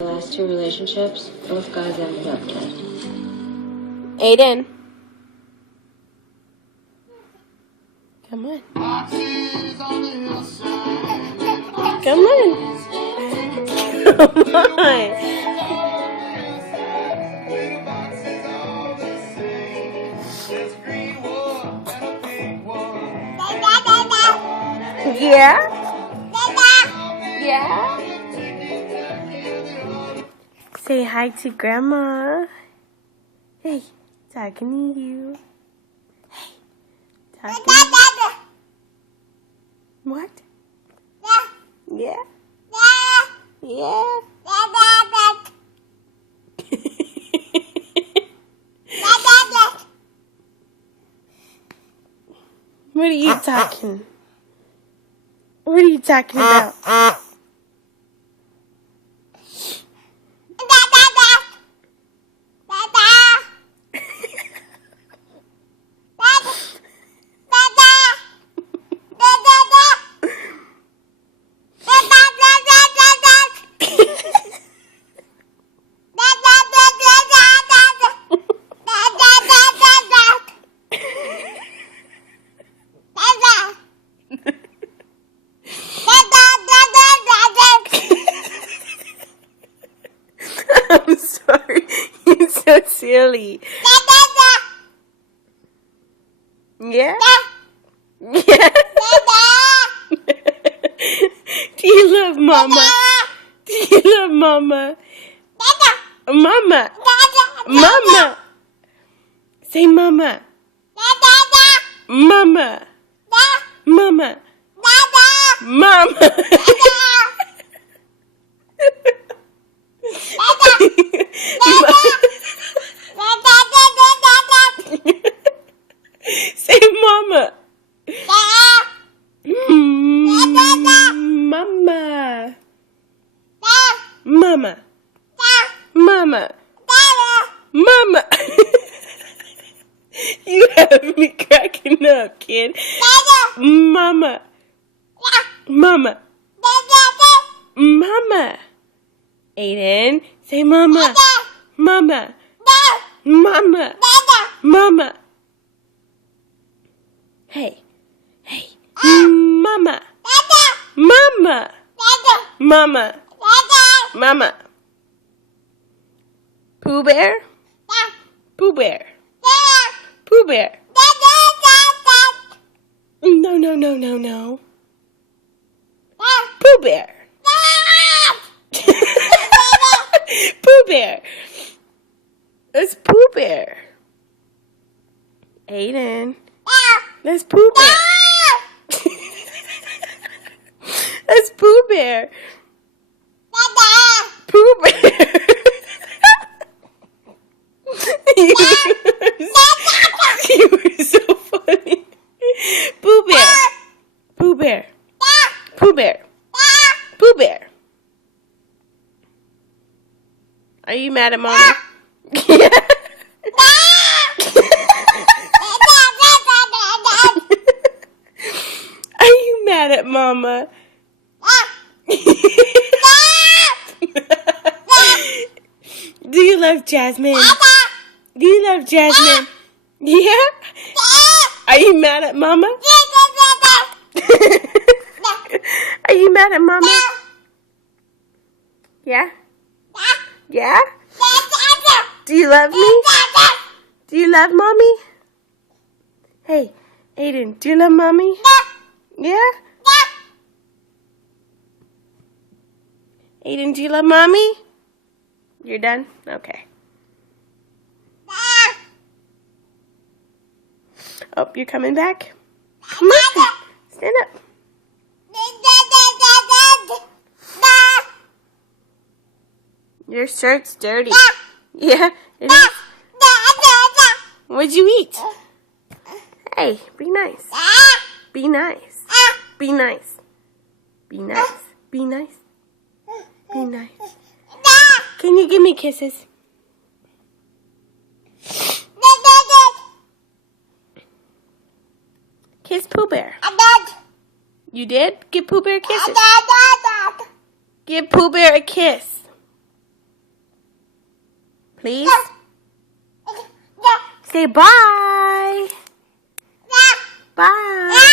The last two relationships, both guys ended up dead. Aiden. Come on. Come on. Come on. Yeah? Yeah? Say hi to Grandma. Hey, talking to you. Hey, talking to you. What? Yeah? Yeah? What are you talking? What are you talking about? I'm sorry. You're so silly. Yeah? Yeah? Do you love Mama? Do you love Mama? Mama. Mama. Say Mama. Mama. Mama. Mama. Say Mama. Mama. Mama. Mama. Mama. You have me cracking up, kid. Mama. Mama. Mama. Aiden, say Mama. Mama. Mama. Mama. Hey. Hey. Mama. Mama. Mama. Mama. Pooh Bear? Pooh Bear. Pooh Bear. No, no, no, no, no. Pooh Bear. Pooh Bear. That's Pooh Bear. Aiden. That's Pooh Bear. That's Pooh Bear. Pooh Bear. You were so funny. Pooh Bear. Pooh Bear. Pooh Bear. Pooh Bear. Are you mad at Mama? Yeah. Are you mad at Mama? Do you love Jasmine? Do you love Jasmine? Yeah? Are you mad at Mama? Are you mad at Mama? Yeah? Yeah? Do you love me? Do you love Mommy? Hey, Aiden, do you love Mommy? Yeah? Aiden, do you love Mommy? You're done? Okay. Oh, you're coming back? Come on. Stand up. Your shirt's dirty. Yeah, it is. What'd you eat? Hey, be nice. Be nice. Be nice. Be nice. Be nice. Be nice. Can you give me kisses? Kiss Pooh Bear. You did? Give Pooh Bear kisses. Give Pooh Bear a kiss. Please? Say bye. Bye.